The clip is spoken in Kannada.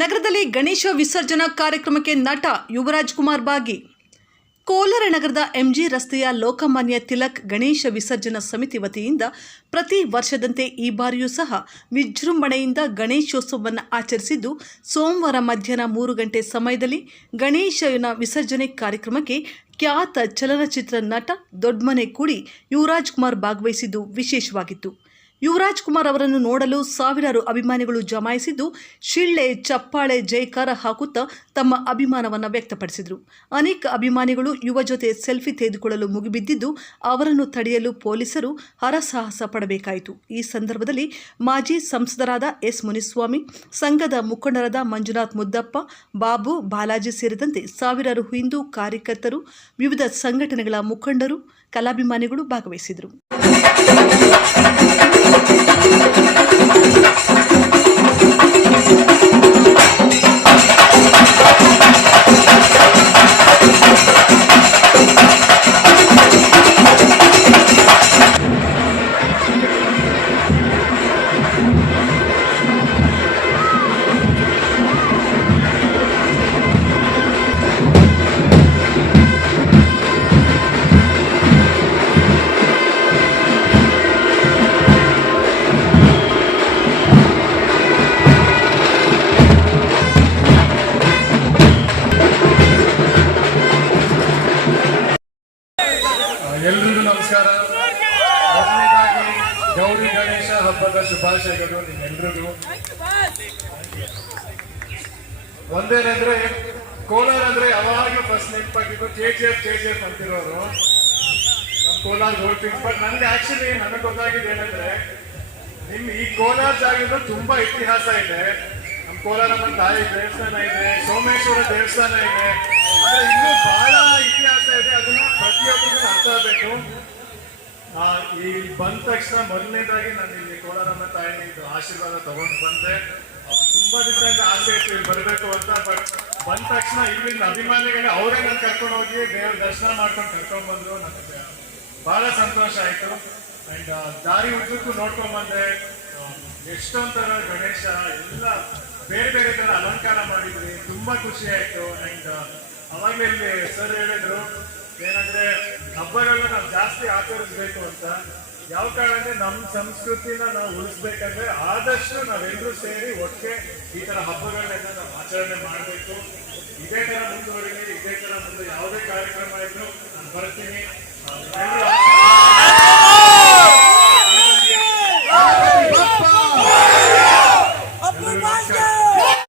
ನಗರದಲ್ಲಿ ಗಣೇಶ ವಿಸರ್ಜನಾ ಕಾರ್ಯಕ್ರಮಕ್ಕೆ ನಟ ಯುವರಾಜ್ ಕುಮಾರ್ ಭಾಗಿ. ಕೋಲಾರ ನಗರದ ಎಂಜಿ ರಸ್ತೆಯ ಲೋಕಮಾನ್ಯ ತಿಲಕ್ ಗಣೇಶ ವಿಸರ್ಜನಾ ಸಮಿತಿ ವತಿಯಿಂದ ಪ್ರತಿ ವರ್ಷದಂತೆ ಈ ಬಾರಿಯೂ ಸಹ ವಿಜೃಂಭಣೆಯಿಂದ ಗಣೇಶೋತ್ಸವವನ್ನು ಆಚರಿಸಿದ್ದು, ಸೋಮವಾರ ಮಧ್ಯಾಹ್ನ 3 ಗಂಟೆ ಸಮಯದಲ್ಲಿ ಗಣೇಶನ ವಿಸರ್ಜನೆ ಕಾರ್ಯಕ್ರಮಕ್ಕೆ ಖ್ಯಾತ ಚಲನಚಿತ್ರ ನಟ ದೊಡ್ಮನೆ ಕೂಡಿ ಯುವರಾಜ್ ಕುಮಾರ್ ಭಾಗವಹಿಸಿದ್ದು ವಿಶೇಷವಾಗಿತ್ತು. ಯುವರಾಜ್ ಕುಮಾರ್ ಅವರನ್ನು ನೋಡಲು ಸಾವಿರಾರು ಅಭಿಮಾನಿಗಳು ಜಮಾಯಿಸಿದ್ದು, ಶಿಳ್ಳೆ ಚಪ್ಪಾಳೆ ಜೈಕಾರ ಹಾಕುತ್ತಾ ತಮ್ಮ ಅಭಿಮಾನವನ್ನು ವ್ಯಕ್ತಪಡಿಸಿದರು. ಅನೇಕ ಅಭಿಮಾನಿಗಳು ಯುವ ಜೊತೆ ಸೆಲ್ಫಿ ತೆಗೆದುಕೊಳ್ಳಲು ಮುಗಿಬಿದ್ದಿದ್ದು, ಅವರನ್ನು ತಡೆಯಲು ಪೊಲೀಸರು ಹರಸಾಹಸ ಪಡಬೇಕಾಯಿತು. ಈ ಸಂದರ್ಭದಲ್ಲಿ ಮಾಜಿ ಸಂಸದರಾದ ಎಸ್ ಮುನಿಸ್ವಾಮಿ, ಸಂಘದ ಮುಖಂಡರಾದ ಮಂಜುನಾಥ್ ಮುದ್ದಪ್ಪ, ಬಾಬು, ಬಾಲಾಜಿ ಸೇರಿದಂತೆ ಸಾವಿರಾರು ಹಿಂದೂ ಕಾರ್ಯಕರ್ತರು, ವಿವಿಧ ಸಂಘಟನೆಗಳ ಮುಖಂಡರು, ಕಲಾಭಿಮಾನಿಗಳು ಭಾಗವಹಿಸಿದರು. ಎಲ್ರಿಗೂ ನಮಸ್ಕಾರ. ಮೊದಲನೇದಾಗಿ ಗೌರಿ ಗಣೇಶ ಹಬ್ಬದ ಶುಭಾಶಯಗಳು ನಿಮ್ಮೆಲ್ರಿಗೂ. ಒಂದೇನಂದ್ರೆ, ಕೋಲಾರ ಅಂದ್ರೆ ಯಾವಾಗಲೂ ಫಸ್ಟ್ ನೆನಪಾಗಿದ್ದು KGF ಅಂತಿರೋರು ನಮ್ಮ ಕೋಲಾರ ಗೋಲ್ಡ್ ಪಿಂಕ್ಸ್. ಬಟ್ ನನಗೆ ಆಕ್ಚುಲಿ ನನಗೆ ಗೊತ್ತಾಗಿದೆ ಏನಂದ್ರೆ, ಈ ಕೋಲಾರ ಜಾಗದ ತುಂಬಾ ಇತಿಹಾಸ ಇದೆ. ನಮ್ಮ ಕೋಲಾರಮ್ಮ ತಾಯಿ ದೇವಸ್ಥಾನ ಇದೆ, ಸೋಮೇಶ್ವರ ದೇವಸ್ಥಾನ ಇದೆ, ಇನ್ನೂ ಬಹಳ ಇತಿಹಾಸ ಇದೆ. ಅದನ್ನ ಪ್ರತಿಯೊಬ್ಬರಿಗೂ ಅರ್ಥ ಆಗಬೇಕು. ಈ ಬಂದ ತಕ್ಷಣ ಮೊದಲನೇದಾಗಿ ನಾನು ಇಲ್ಲಿ ಕೋಲಾರಮ್ಮ ತಾಯಿ ಆಶೀರ್ವಾದ ತಗೊಂಡು ಬಂದೆ. ತುಂಬಾ ದಿವಸ ಆಸೆ ಇತ್ತು ಇಲ್ಲಿ ಬರಬೇಕು ಅಂತ. ಬಟ್ ಬಂದ ತಕ್ಷಣ ಇಲ್ಲಿಂದ ಅಭಿಮಾನಿಗಳೇ ಅವರೇ ನಾನು ಕರ್ಕೊಂಡು ಹೋಗಿ ದೇವ್ರ ದರ್ಶನ ಮಾಡ್ಕೊಂಡು ಕರ್ಕೊಂಡ್ ಬಂದ್ರು. ನನಗೆ ಬಹಳ ಸಂತೋಷ ಆಯ್ತು. ಅಂಡ್ ದಾರಿ ಉದ್ದಕ್ಕೂ ನೋಡ್ಕೊಂಡ್ ಬಂದೆ. ಎಷ್ಟೊಂಥರ ಗಣೇಶ ಎಲ್ಲ ಬೇರೆ ಬೇರೆ ತರ ಅಲಂಕಾರ ಮಾಡಿದ್ರಿ, ತುಂಬಾ ಖುಷಿ ಆಯ್ತು. ಅಂಡ್ ಅವಾಗಲೇ ಇಲ್ಲಿ ಸರ್ ಹೇಳಿದ್ರು ಏನಂದ್ರೆ, ಹಬ್ಬಗಳನ್ನ ನಾವು ಜಾಸ್ತಿ ಆಚರಿಸ್ಬೇಕು ಅಂತ. ಯಾವ ಕಾರಣ ಅಂದ್ರೆ, ನಮ್ಮ ಸಂಸ್ಕೃತಿನ ನಾವು ಉಳಿಸ್ಬೇಕಂದ್ರೆ ಆದಷ್ಟು ನಾವೆಲ್ಲರೂ ಸೇರಿ ಒಟ್ಟಿಗೆ ಈ ತರ ಹಬ್ಬಗಳನ್ನೆಲ್ಲ ನಾವು ಆಚರಣೆ ಮಾಡಬೇಕು. ಇದೇ ತರ ಮುಂದುವರಿಲಿ. ಇದೇ ತರ ಮುಂದೆ ಯಾವುದೇ ಕಾರ್ಯಕ್ರಮ ಇದ್ರು ನಾನು ಬರ್ತೀನಿ.